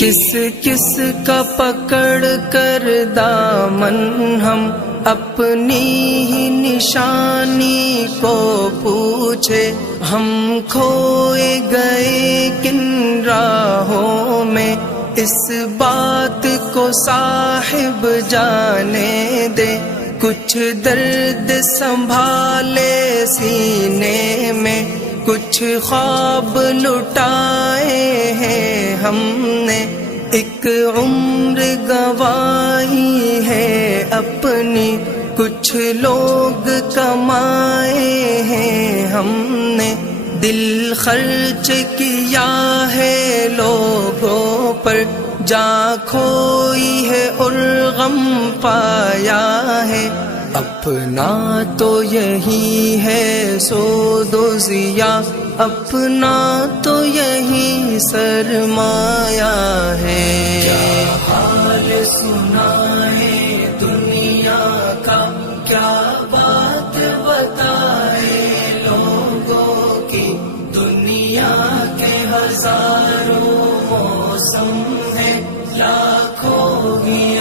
کس کس کا پکڑ کر دامن ہم اپنی ہی نشانی کو پوچھے، ہم کھوئے گئے کن راہوں میں، اس بات کو صاحب جانے دے، کچھ درد سنبھالے سینے میں، کچھ خواب لٹائے ہیں ہم نے، ایک عمر گنوائی ہے اپنی، کچھ لوگ کمائے ہیں ہم نے، دل خرچ کیا ہے لوگوں پر، جاں کھوئی ہے اور غم پایا ہے، اپنا تو یہی ہے سود و ضیاء، اپنا تو یہی سرمایہ ہے۔ کیا حال سنا ہے دنیا کا، کیا بات بتائے لوگوں کی، دنیا کے ہزاروں موسم ہے، لاکھوں ہی